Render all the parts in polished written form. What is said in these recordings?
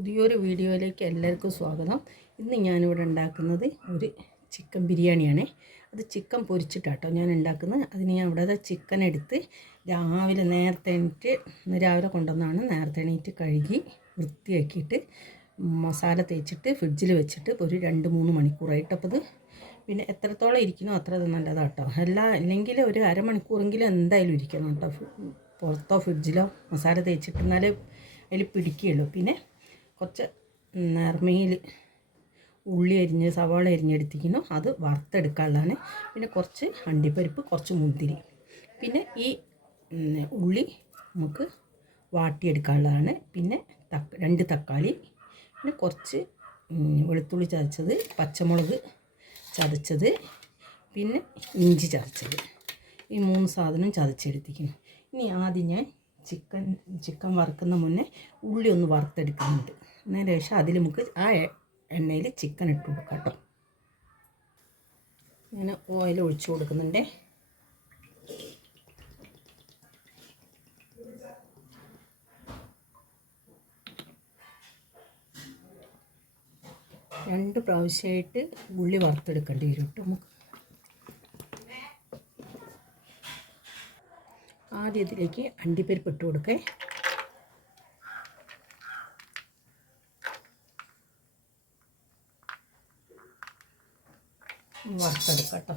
പുതിയൊരു വീഡിയോയിലേക്ക് എല്ലാവർക്കും സ്വാഗതം. ഇന്ന് ഞാനിവിടെ ഉണ്ടാക്കുന്നത് ഒരു ചിക്കൻ ബിരിയാണിയാണ്. അത് ചിക്കൻ പൊരിച്ചിട്ടാട്ടോ ഞാൻ ഉണ്ടാക്കുന്നത്. അതിന് ഞാൻ ഇവിടെ ചിക്കൻ എടുത്ത് രാവിലെ നേരത്തെ എണീറ്റ് രാവിലെ കൊണ്ടുവന്നാണ്. നേരത്തെ എണീറ്റ് കഴുകി വൃത്തിയാക്കിയിട്ട് മസാല തേച്ചിട്ട് ഫ്രിഡ്ജിൽ വെച്ചിട്ട് ഒരു 2-3 മണിക്കൂറായിട്ട്. അപ്പോൾ ഇത് പിന്നെ എത്രത്തോളം ഇരിക്കണോ അത്ര നല്ലതാട്ടോ. അല്ലെങ്കിൽ ഒരു അരമണിക്കൂറെങ്കിലും എന്തായാലും ഇരിക്കണം കേട്ടോ, പുറത്തോ ഫ്രിഡ്ജിലോ മസാല തേച്ചിട്ട്, എന്നാലേ അതിൽ പിടിക്കുകയുള്ളൂ. പിന്നെ കുറച്ച് നർമയിൽ ഉള്ളി അരിഞ്ഞ് സവാള അരിഞ്ഞെടുത്തിരിക്കുന്നു, അത് വറുത്തെടുക്കാനുള്ളതാണ്. പിന്നെ കുറച്ച് അണ്ടിപ്പരിപ്പ്, കുറച്ച് മുന്തിരി, പിന്നെ ഈ ഉള്ളി നമുക്ക് വാട്ടിയെടുക്കാനുള്ളതാണ്. പിന്നെ 2 തക്കാളി, പിന്നെ കുറച്ച് വെളുത്തുള്ളി ചതച്ചത്, പച്ചമുളക് ചതച്ചത്, പിന്നെ ഇഞ്ചി ചതച്ചത്. ഈ 3 സാധനം ചതച്ചെടുത്തിരിക്കുന്നു. ഇനി ആദ്യം ഞാൻ ചിക്കൻ വറുക്കുന്ന മുന്നേ ഉള്ളി ഒന്ന് വറുത്തെടുക്കുന്നുണ്ട്. അതിന് ശേഷം അതിൽ നമുക്ക് ആ എണ്ണയിൽ ചിക്കൻ ഇട്ട് കൊടുക്കാം കേട്ടോ. ഞാൻ ഓയിൽ ഒഴിച്ചു കൊടുക്കുന്നുണ്ട്. രണ്ട് പ്രാവശ്യമായിട്ട് ഉള്ളി വറുത്തെടുക്കേണ്ടി വരും കേട്ടോ നമുക്ക്. ആദ്യം ഇതിലേക്ക് അണ്ടിപ്പരിപ്പ് ഇട്ട് കൊടുക്കേ. വറുത്തെടുക്കാം കേട്ടോ.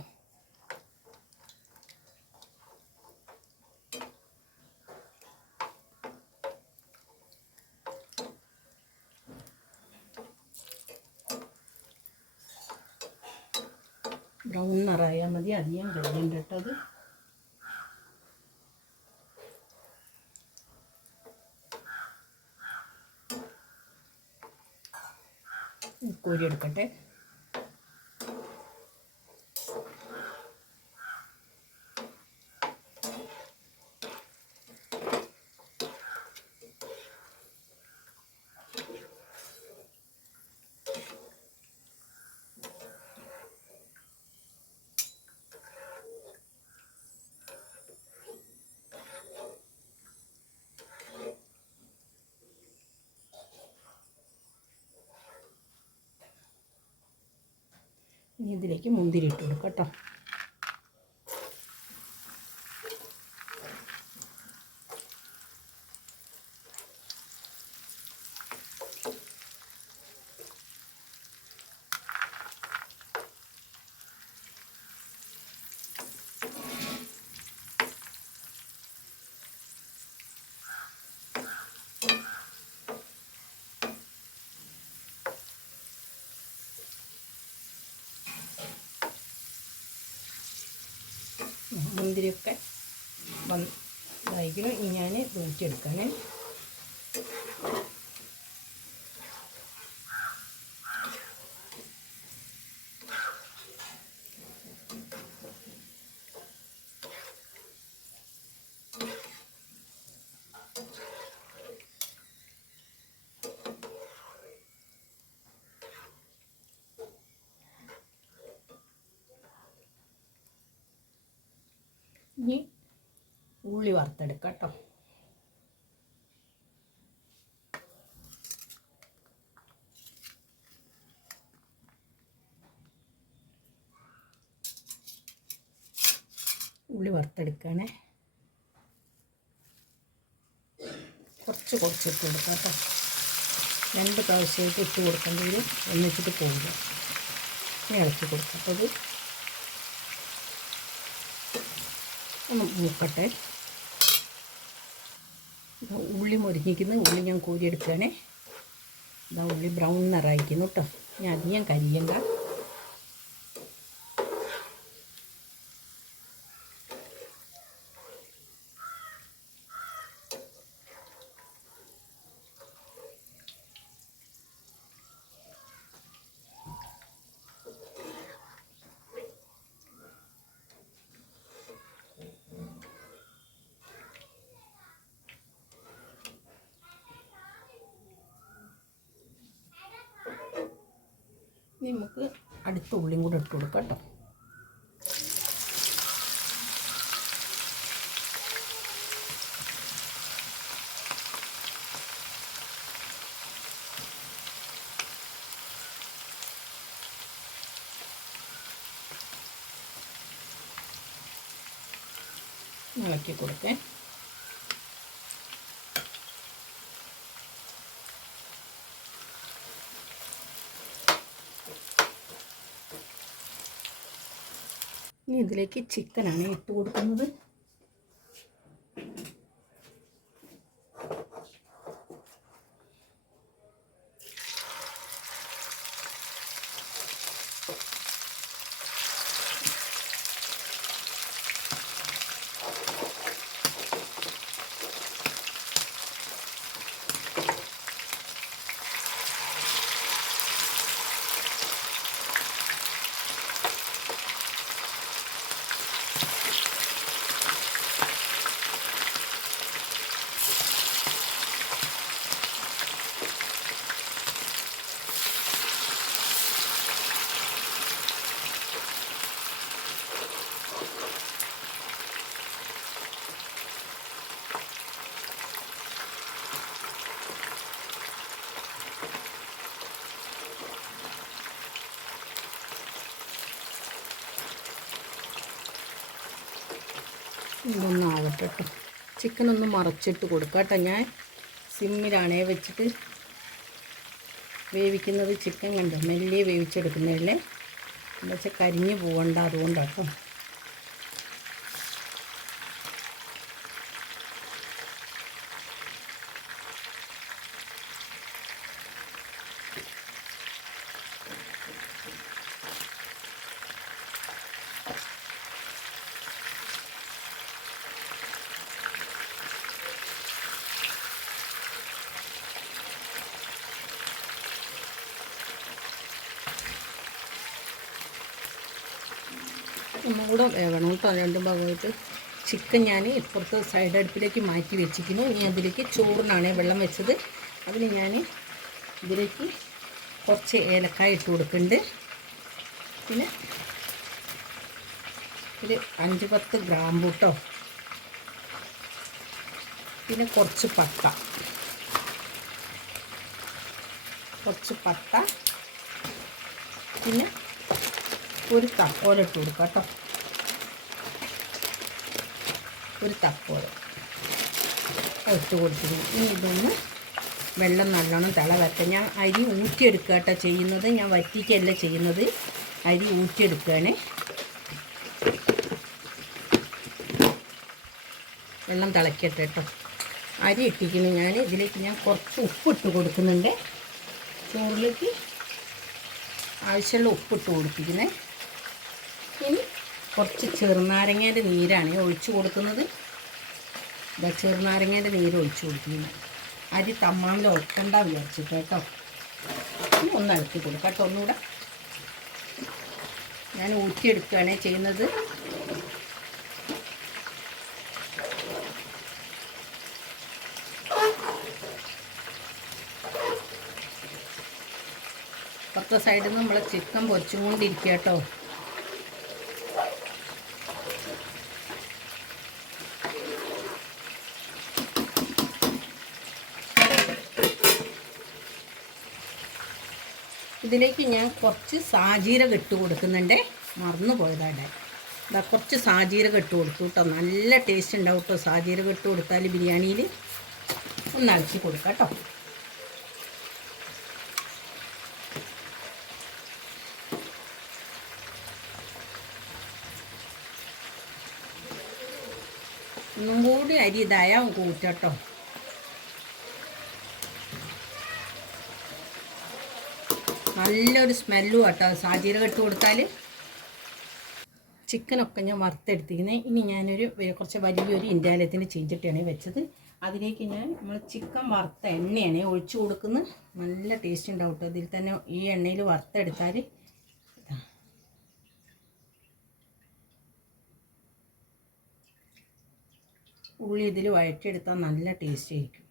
ബ്രൗൺ നിറയാൽ മതി, അധികം കഴിയണ്ട കേട്ടോ. അത് കോരിയെടുക്കട്ടെ. ഇനി ഇതിലേക്ക് മുന്തിരി ഇട്ട് കൊടുക്കാം കേട്ടോ. മുന്തിരിയൊക്കെ ഇതായിരിക്കണം. ഇനി ഞാൻ ഊറ്റിയെടുക്കാനേ. ഇനി ഉള്ളി വറുത്തെടുക്കാം കേട്ടോ. ഉള്ളി വറുത്തെടുക്കുകയാണേ. കുറച്ച് ഇട്ട് കൊടുക്കാം കേട്ടോ. 2 പ്രാവശ്യമായിട്ട് ഇട്ട് കൊടുക്കേണ്ടത് ഒന്നിച്ചിട്ട് പോകില്ല. ഇളക്കി കൊടുക്കാം. അപ്പോൾ അത് ഒന്ന് മൂക്കട്ടെ. ഉള്ളി മുരിഞ്ഞിരിക്കുന്ന ഉള്ളി ഞാൻ കോരിയെടുക്കുകയാണേ. ഇതാ ഉള്ളി ബ്രൗൺ നിറയിക്കുന്നു കേട്ടോ. ഞാൻ അധികം കരിയണ്ട. നമുക്ക് അടുത്ത ഉള്ളിയും കൂടെ ഇട്ട് കൊടുക്കാം കേട്ടോ. ഇളക്കി കൊടുക്കേ. ഇനി ഇതിലേക്ക് ചിക്കനാണ് ഇട്ട് കൊടുക്കുന്നത്. ഇതൊന്നും ആവട്ടെ കേട്ടോ. ചിക്കനൊന്ന് മറച്ചിട്ട് കൊടുക്കാം കേട്ടോ. ഞാൻ സിമ്മിലാണേ വെച്ചിട്ട് വേവിക്കുന്നത്. ചിക്കൻ കണ്ടോ മെല്ലെ വേവിച്ചെടുക്കുന്നതല്ലേ, എന്താ വെച്ചാൽ കരിഞ്ഞ് പോകണ്ട, അതുകൊണ്ടാട്ടോ. ഒന്നുകൂടെ വേവണം കേട്ടോ. രണ്ടും ഭാഗമായിട്ട് ചിക്കൻ ഞാൻ ഇപ്പുറത്ത് സൈഡ് അടുപ്പിലേക്ക് മാറ്റി വെച്ചിരിക്കുന്നു. ഇനി അതിലേക്ക് ചോറിനാണ് വെള്ളം വെച്ചത്. അതിന് ഞാൻ ഇതിലേക്ക് കുറച്ച് ഏലക്കായ ഇട്ട് കൊടുക്കുന്നുണ്ട്. പിന്നെ ഒരു 5-10 ഗ്രാമ്പു കേട്ടോ. പിന്നെ കുറച്ച് പട്ട, പിന്നെ ഒരു തക്കോല ഇട്ട് കൊടുക്കാം കേട്ടോ. ഒരു തക്കോല ഇട്ട് കൊടുത്തിരുന്നു. ഇനി ഇതൊന്ന് വെള്ളം നല്ലോണം തിളവരട്ടെ. ഞാൻ അരി ഊറ്റിയെടുക്കുക കേട്ടോ ചെയ്യുന്നത്. ഞാൻ വറ്റിക്കല്ല ചെയ്യുന്നത്, അരി ഊറ്റിയെടുക്കുകയാണ്. വെള്ളം തിളക്കട്ടെ കേട്ടോ. അരി ഇട്ടിരിക്കുന്നു ഞാൻ. ഇതിലേക്ക് ഞാൻ കുറച്ച് ഉപ്പിട്ട് കൊടുക്കുന്നുണ്ട്. ചോറിലേക്ക് ആവശ്യമുള്ള ഉപ്പിട്ട് കൊടുപ്പിക്കുന്നത്. ഇനി കുറച്ച് ചെറുനാരങ്ങേൻ്റെ നീരാണ് ഒഴിച്ചു കൊടുക്കുന്നത്. ഇതാ ചെറുനാരങ്ങേൻ്റെ നീര് ഒഴിച്ചു കൊടുക്കുന്നത്. അരി തമ്മാമിൽ ഒഴിക്കണ്ട വിചാരിച്ചിട്ട് കേട്ടോ. ഒന്ന് ഇളക്കി കൊടുക്കാം കേട്ടോ. ഒന്നുകൂടെ ഞാൻ ഊറ്റിയെടുക്കുകയാണ് ചെയ്യുന്നത്. പുറത്തെ സൈഡിൽ നിന്ന് നമ്മൾ ചിക്കൻ പൊരിച്ചും കൊണ്ടിരിക്കുക കേട്ടോ. ഇതിലേക്ക് ഞാൻ കുറച്ച് സാജീരകം ഇട്ട് കൊടുക്കുന്നുണ്ട്. മറന്നു പോയതാണ്. ഇതാ കുറച്ച് സാജീരകം ഇട്ട് കൊടുത്തു കേട്ടോ. നല്ല ടേസ്റ്റ് ഉണ്ടാവും കേട്ടോ സാജീരകം ഇട്ട് കൊടുത്താൽ ബിരിയാണിയിൽ. ഒന്ന് അഴിച്ച് കൊടുക്കാം കേട്ടോ. ഒന്നും കൂടി അരി ഇതായാൽ കൂറ്റട്ടോ. നല്ലൊരു സ്മെല്ലും കേട്ടോ സാജീരകം ഇട്ട് കൊടുത്താൽ. ചിക്കനൊക്കെ ഞാൻ വറുത്തെടുത്തിരിക്കുന്നത്. ഇനി ഞാനൊരു കുറച്ച് വലിയൊരു ഇന്ത്യാലയത്തിൻ്റെ ചീഞ്ചട്ടിയാണ് വെച്ചത്. അതിലേക്ക് നമ്മൾ ചിക്കൻ വറുത്ത എണ്ണയാണ് ഒഴിച്ചു കൊടുക്കുന്നത്. നല്ല ടേസ്റ്റ് ഉണ്ടാവും കേട്ടോ. ഇതിൽ തന്നെ ഈ എണ്ണയിൽ വറുത്തെടുത്താൽ ഉള്ളി ഇതിൽ വഴറ്റിയെടുത്താൽ നല്ല ടേസ്റ്റ് ആയിരിക്കും.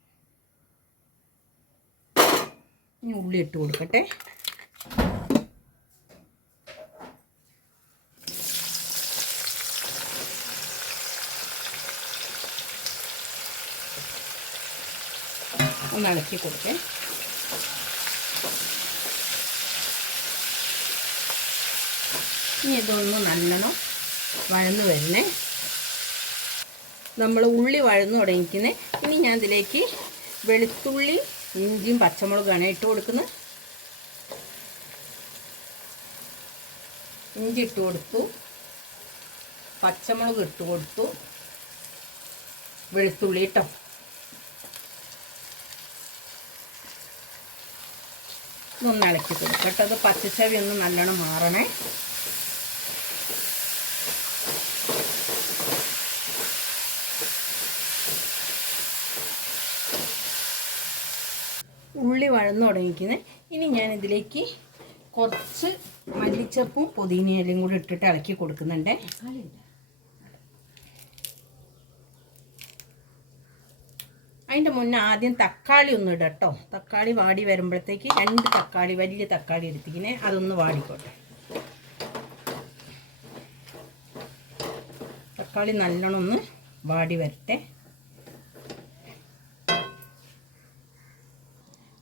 ഇനി ഉള്ളി ഇട്ട് കൊടുക്കട്ടെ. ഒന്ന് ഇളക്കി കൊടുക്കേ. ഇനി ഇതൊന്ന് നല്ലോണം വഴന്ന് വരണേ. നമ്മൾ ഉള്ളി വഴന്നു തുടങ്ങിക്കുന്നത്. ഇനി ഞാൻ ഇതിലേക്ക് വെളുത്തുള്ളി ഇഞ്ചിയും പച്ചമുളകാണ് ഇട്ട് കൊടുക്കുന്നത്. ഇഞ്ചി ഇട്ട് കൊടുത്തു, പച്ചമുളക് ഇട്ട് കൊടുത്തു, വെളുത്തുള്ളി ഇട്ടോ. ഇതൊന്ന് ഇളക്കി കൊടുക്കാം കേട്ടോ. അത് പച്ചച്ചവി ഒന്ന് നല്ലോണം മാറണേ. ഉള്ളി വഴന്നു തുടങ്ങിക്കുന്നത്. ഇനി ഞാൻ ഇതിലേക്ക് കുറച്ച് മല്ലിച്ചപ്പും പുതിനയിലയും കൂടി ഇട്ടിട്ട് ഇളക്കി കൊടുക്കുന്നുണ്ട്. അതിൻ്റെ മുന്നേ ആദ്യം തക്കാളി ഒന്ന് ഇടാം കേട്ടോ. തക്കാളി വാടി വരുമ്പോഴത്തേക്ക് 2 തക്കാളി, വലിയ തക്കാളി എടുത്തിങ്ങനെ അതൊന്ന് വാടിക്കോട്ടെ. തക്കാളി നല്ലോണം ഒന്ന് വാടി വരട്ടെ.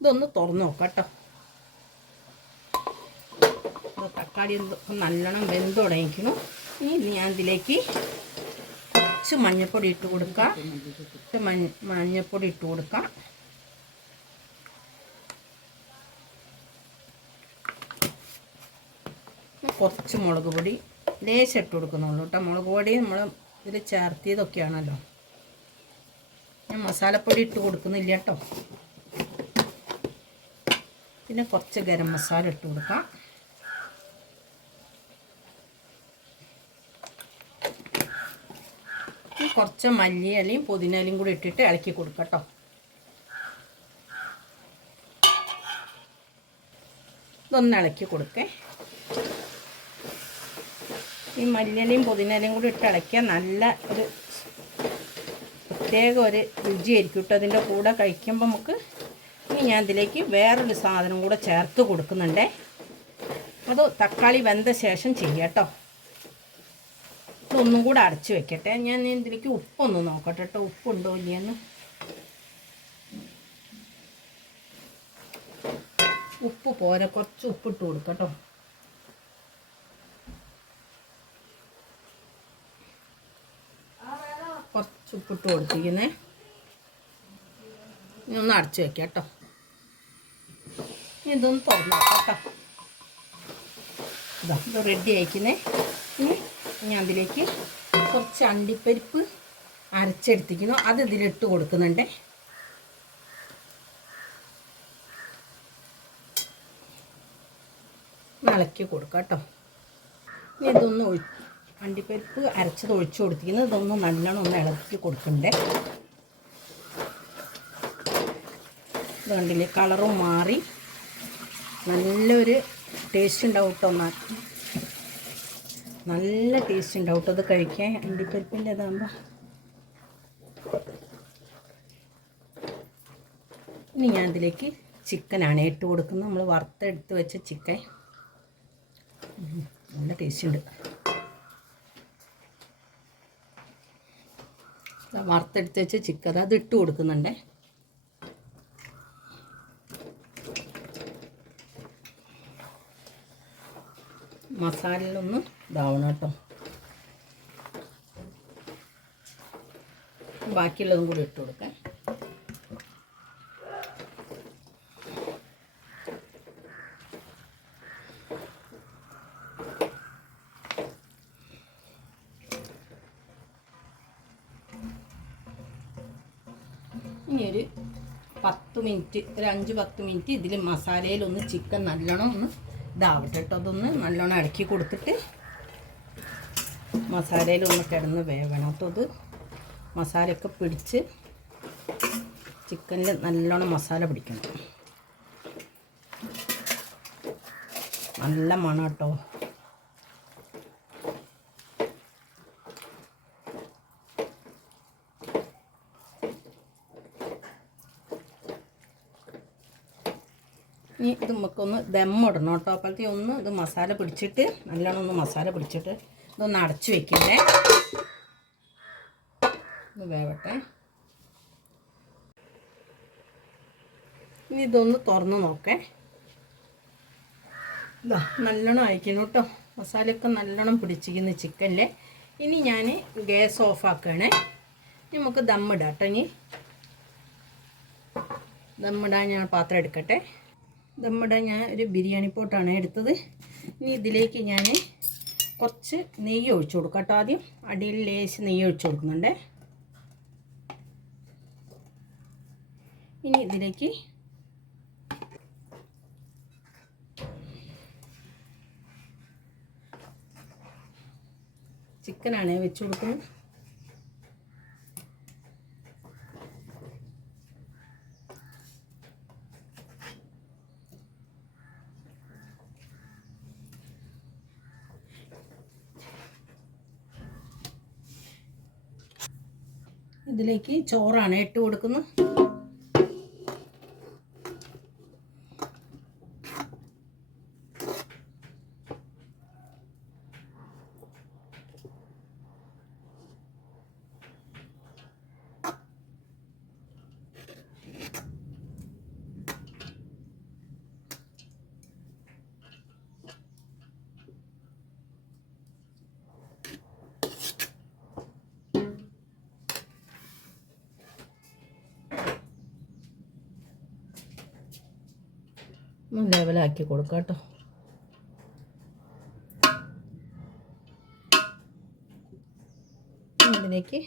ഇതൊന്ന് തുറന്ന് നോക്കാം കേട്ടോ. തക്കാളി നല്ലോണം വെന്ത് തുടങ്ങിക്കുന്നു. ഇനി ഞാൻ ഇതിലേക്ക് കുറച്ച് മഞ്ഞൾപ്പൊടി ഇട്ട് കൊടുക്കാം. മഞ്ഞൾപ്പൊടി ഇട്ട് കൊടുക്കാം. കുറച്ച് മുളക് പൊടി ലേശം ഇട്ട് കൊടുക്കുന്നുള്ളൂ കേട്ടോ. മുളക് പൊടി നമ്മൾ ഇതിൽ ചേർത്തിയതൊക്കെയാണല്ലോ. ഞാൻ മസാലപ്പൊടി ഇട്ട് കൊടുക്കുന്നില്ല കേട്ടോ. പിന്നെ കുറച്ച് ഗരം മസാല ഇട്ട് കൊടുക്കാം. കുറച്ച് മല്ലിയിലയും പുതിനയിലയും കൂടി ഇട്ടിട്ട് ഇളക്കി കൊടുക്കാം കേട്ടോ. ഇതൊന്ന് ഇളക്കി കൊടുക്കേ. ഈ മല്ലിയിലയും പുതിനയിലയും കൂടി ഇട്ട് ഇളക്കിയാൽ നല്ല ഒരു പ്രത്യേക ഒരു രുചിയായിരിക്കും കേട്ടോ അതിൻ്റെ കൂടെ കഴിക്കുമ്പോൾ നമുക്ക്. ഇനി ഞാൻ ഇതിലേക്ക് വേറൊരു സാധനം കൂടെ ചേർത്ത് കൊടുക്കുന്നുണ്ട്. അത് തക്കാളി വെന്ത ശേഷം ചെയ്യാം കേട്ടോ. ഇതൊന്നും കൂടെ അടച്ച് വെക്കട്ടെ. ഞാൻ ഇതിലേക്ക് ഉപ്പൊന്ന് നോക്കട്ടെ കേട്ടോ, ഉപ്പുണ്ടോ ഇല്ലയെന്ന്. ഉപ്പ് പോരെ, കുറച്ച് ഉപ്പിട്ട് കൊടുക്കട്ടോ. കുറച്ച് ഉപ്പിട്ട് കൊടുത്തിരിക്കുന്നേ. ഇനി ഒന്ന് അടച്ച് വെക്കാം കേട്ടോ. ഇതൊന്ന് തുറന്നു നോക്കാം കേട്ടോ. ഇത് റെഡി ആയിക്കുന്നേ. ഇനി ഞാൻ അതിലേക്ക് കുറച്ച് അണ്ടിപ്പരിപ്പ് അരച്ചെടുത്തിരിക്കുന്നു. അത് ഇതിലിട്ട് കൊടുക്കുന്നുണ്ട്. ഇളക്കി കൊടുക്കാം കേട്ടോ. ഇനി ഇതൊന്ന് അണ്ടിപ്പരിപ്പ് അരച്ചത് ഒഴിച്ച് കൊടുത്തിരിക്കുന്നത്. ഇതൊന്ന് നല്ലോണം ഒന്ന് ഇളക്കി കൊടുക്കണ്ടേ. ഇത് കണ്ടില്ലേ, കളറും മാറി നല്ലൊരു ടേസ്റ്റ് ഉണ്ടാവും കേട്ടോ. നല്ല ടേസ്റ്റ് ഉണ്ടാവും കേട്ടോ അത് കഴിക്കാൻ. അണ്ടിപ്പരിപ്പിൻ്റെ ഇതാകുമ്പോൾ. ഇനി ഞാൻ ഇതിലേക്ക് ചിക്കനാണ് ഇട്ട് കൊടുക്കുന്നത്. നമ്മൾ വറുത്തെടുത്ത് വെച്ച ചിക്കൻ. നല്ല ടേസ്റ്റ് ഉണ്ട്. വറുത്തെടുത്ത് വെച്ച ചിക്കൻ അത് ഇട്ട് കൊടുക്കുന്നുണ്ട്. മസാലയിലൊന്ന് ഇതാവണം കേട്ടോ. ബാക്കിയുള്ളതും കൂടി ഇട്ട് കൊടുക്കാം. ഇനി ഒരു 10 മിനിറ്റ്, ഒരു 5-10 മിനിറ്റ് ഇതിൽ മസാലയിലൊന്ന് ചിക്കൻ നല്ലോണം ഒന്ന് ഇതാവട്ടെ കേട്ടോ. അതൊന്ന് നല്ലോണം ഇളക്കി കൊടുത്തിട്ട് മസാലയിലൊന്ന് കിടന്ന് വേവണം കേട്ടോ. അത് മസാലയൊക്കെ പിടിച്ച് ചിക്കനിൽ നല്ലോണം മസാല പിടിക്കണം. നല്ല മണം കേട്ടോ. ഇനി ഇത് നമുക്കൊന്ന് ദമ്മിടണം കേട്ടോ. അപ്പോഴത്തെ ഒന്ന് ഇത് മസാല പിടിച്ചിട്ട് നല്ലോണം ഒന്ന് മസാല പിടിച്ചിട്ട് ഇതൊന്ന് അടച്ച് വെക്കണ്ടേ. ഇത് വേവട്ടെ. ഇനി ഇതൊന്ന് തുറന്ന് നോക്കേ. ഇതാ നല്ലോണം അയക്കണം കേട്ടോ. മസാലയൊക്കെ നല്ലോണം പിടിച്ചിരിക്കുന്നു ചിക്കനിൽ. ഇനി ഞാൻ ഗ്യാസ് ഓഫാക്കുകയാണേ. നമുക്ക് ദമ്മിടാം കേട്ടോ. ഇനി ദമ്മിടാൻ ഞാൻ പാത്രം എടുക്കട്ടെ. ദമ്മിടാൻ ഞാൻ ഒരു ബിരിയാണി പോട്ടാണ് എടുത്തത്. ഇനി ഇതിലേക്ക് ഞാൻ കുറച്ച് നെയ്യ് ഒഴിച്ചു കൊടുക്കാം കേട്ടോ. ആദ്യം അടിയിൽ ലേശം നെയ്യ് ഒഴിച്ചു കൊടുക്കുന്നുണ്ട്. ഇനി ഇതിലേക്ക് ചിക്കനാണ് വെച്ച് കൊടുക്കുന്നത്. ഇതിലേക്ക് ചോറാണ് ഇട്ട് കൊടുക്കുന്നത്. ലെവലാക്കി കൊടുക്കാം കേട്ടോ. ഇതിലേക്ക്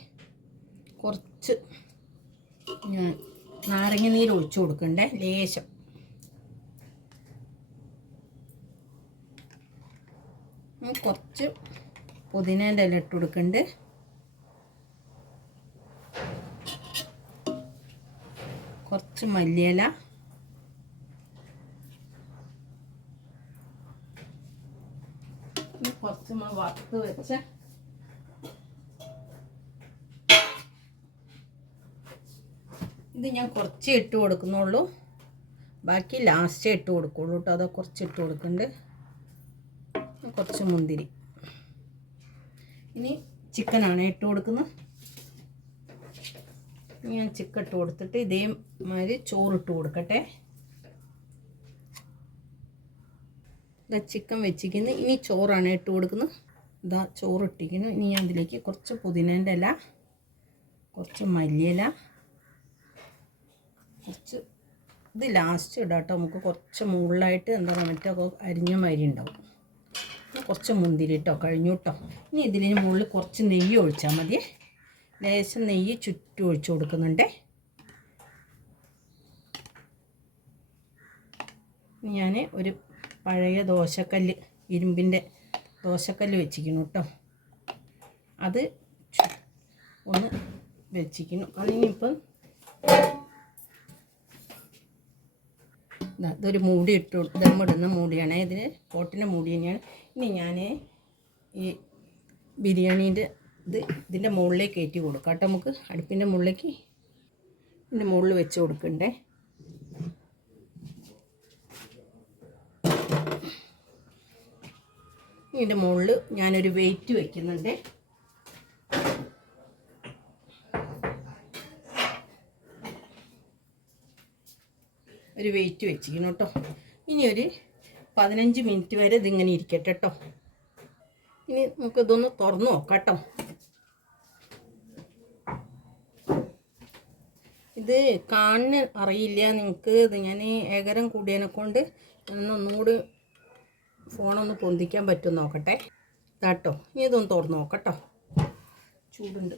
കുറച്ച് ഞാൻ നാരങ്ങ നീര് ഒഴിച്ചു കൊടുക്കണ്ടേ, ലേശം. കുറച്ച് പുതിനേൻ്റെ ഇല ഇട്ട് കൊടുക്കുന്നുണ്ട്. കുറച്ച് മല്ലിയില, കുറച്ച് വറുത്ത് വെച്ച ഇത് ഞാൻ കുറച്ച് ഇട്ട് കൊടുക്കുന്നുള്ളൂ, ബാക്കി ലാസ്റ്റ് ഇട്ട് കൊടുക്കുള്ളൂ കേട്ടോ. അത് കുറച്ച് ഇട്ട് കൊടുക്കുന്നുണ്ട്. കുറച്ച് മുന്തിരി. ഇനി ചിക്കനാണ് ഇട്ട് കൊടുക്കുന്നത്. ഞാൻ ചിക്കൻ ഇട്ട് കൊടുത്തിട്ട് ഇതേമാതിരി ചോറിട്ട് കൊടുക്കട്ടെ. ഇതാ ചിക്കൻ വെച്ചിരിക്കുന്നത്. ഇനി ചോറാണ് ഇട്ട് കൊടുക്കുന്നത്. ഇതാ ചോറ് ഇട്ടിരിക്കുന്നു. ഇനി ഞാൻ അതിലേക്ക് കുറച്ച് പുതിനേൻ്റെ ഇല, കുറച്ച് മല്ലിയില, കുറച്ച് ഇത് ലാസ്റ്റ് ഇടാം കേട്ടോ. നമുക്ക് കുറച്ച് മുകളിലായിട്ട് എന്താ മറ്റൊക്കെ അരിഞ്ഞ മാതിരി ഉണ്ടാവും. കുറച്ച് മുന്തിരി കേട്ടോ. കഴിഞ്ഞു കേട്ടോ. ഇനി ഇതിന് മുകളിൽ കുറച്ച് നെയ്യ് ഒഴിച്ചാൽ മതി. ലേശം നെയ്യ് ചുറ്റും ഒഴിച്ചു കൊടുക്കുന്നുണ്ട്. ഞാൻ ഒരു പഴയ ദോശക്കല്ല്, ഇരുമ്പിൻ്റെ ദോശക്കല്ല് വെച്ചിരിക്കുന്നു കേട്ടോ. അത് ഒന്ന് വെച്ചിരിക്കുന്നു. അതിനിപ്പം ഇതൊരു മൂടി ഇട്ട് ദമ്മിടുന്ന മൂടിയാണ്. ഇതിന് പോട്ടിൻ്റെ മൂടി തന്നെയാണ്. ഇനി ഞാൻ ഈ ബിരിയാണീൻ്റെ ഇതിൻ്റെ മുകളിലേക്ക് കയറ്റി കൊടുക്കാം കേട്ടോ. നമുക്ക് അടുപ്പിൻ്റെ മുകളിലേക്ക് ഇതിൻ്റെ മുകളിൽ വെച്ച് കൊടുക്കണ്ടേ. ഇതിൻ്റെ മുകളിൽ ഞാനൊരു വെയിറ്റ് വയ്ക്കുന്നുണ്ട്. ഒരു വെയിറ്റ് വെച്ചിരിക്കുന്നു കേട്ടോ. ഇനി ഒരു 15 മിനിറ്റ് വരെ ഇതിങ്ങനെ ഇരിക്കട്ടെ കേട്ടോ. ഇനി നമുക്കിതൊന്ന് തുറന്ന് നോക്കാം കേട്ടോ. ഇത് കാണുന്ന അറിയില്ല നിങ്ങൾക്ക്. ഇത് ഞാൻ ഏകരം കൂടിയതിനെ കൊണ്ട് ഒന്നുകൂടി ഫോണൊന്ന് പൊന്തിക്കാൻ പറ്റും നോക്കട്ടെ. ഇതാട്ടോ. ഇനി ഇതൊന്ന് തുറന്ന് നോക്കട്ടോ. ചൂടുണ്ട്.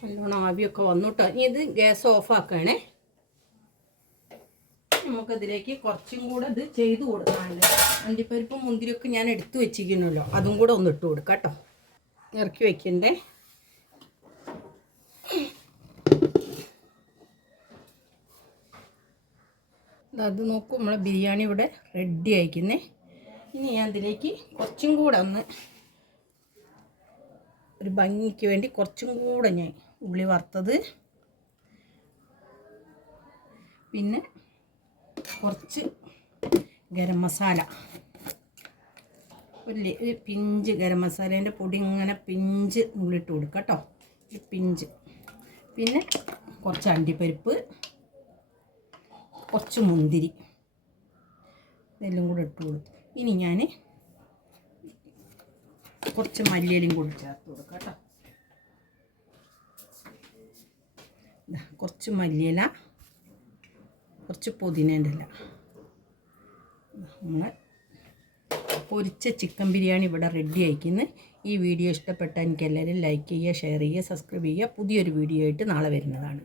നല്ലോണം ആവിയൊക്കെ വന്നു കേട്ടോ. ഇനി ഇത് ഗ്യാസ് ഓഫാക്കണേ. നമുക്കതിലേക്ക് കുറച്ചും കൂടെ ഇത് ചെയ്ത് കൊടുക്കാനുണ്ട്. അണ്ടിപ്പരിപ്പും മുന്തിരിയൊക്കെ ഞാൻ എടുത്തു വെച്ചിരിക്കണല്ലോ, അതും കൂടെ ഒന്ന് ഇട്ട് കൊടുക്കാം കേട്ടോ. ഇറക്കി വയ്ക്കണ്ടേ. അത് നോക്കൂ, നമ്മളെ ബിരിയാണി ഇവിടെ റെഡി ആയിരിക്കുന്നേ. ഇനി ഞാൻ ഇതിലേക്ക് കുറച്ചും കൂടെ ഒന്ന് ഒരു ഭംഗിക്ക് വേണ്ടി കുറച്ചും കൂടെ ഞാൻ ഉള്ളി വറുത്തത്, പിന്നെ കുറച്ച് ഗരം മസാല, ഒരു പിഞ്ച് ഗരം മസാലേൻ്റെ പൊടി ഇങ്ങനെ പിഞ്ച് ഉള്ളിട്ട് കൊടുക്കുക കേട്ടോ. ഒരു പിഞ്ച്. പിന്നെ കുറച്ച് അണ്ടിപ്പരിപ്പ്, കുറച്ച് മുന്തിരി, ഇതെല്ലാം കൂടെ ഇട്ട് കൊടുത്തു. ഇനി ഞാൻ കുറച്ച് മല്ലിയിലയും കൂടി ചേർത്ത് കൊടുക്കാം കേട്ടോ. കുറച്ച് മല്ലിയില, കുറച്ച് പുതിനേൻ്റെ ഇല. നമ്മൾ പൊരിച്ച ചിക്കൻ ബിരിയാണി ഇവിടെ റെഡി ആയിക്കുന്നു. ഈ വീഡിയോ ഇഷ്ടപ്പെട്ടാൽ എനിക്ക് എല്ലാവരും ലൈക്ക് ചെയ്യുക, ഷെയർ ചെയ്യുക, സബ്സ്ക്രൈബ് ചെയ്യുക. പുതിയൊരു വീഡിയോ ആയിട്ട് നാളെ വരുന്നതാണ്.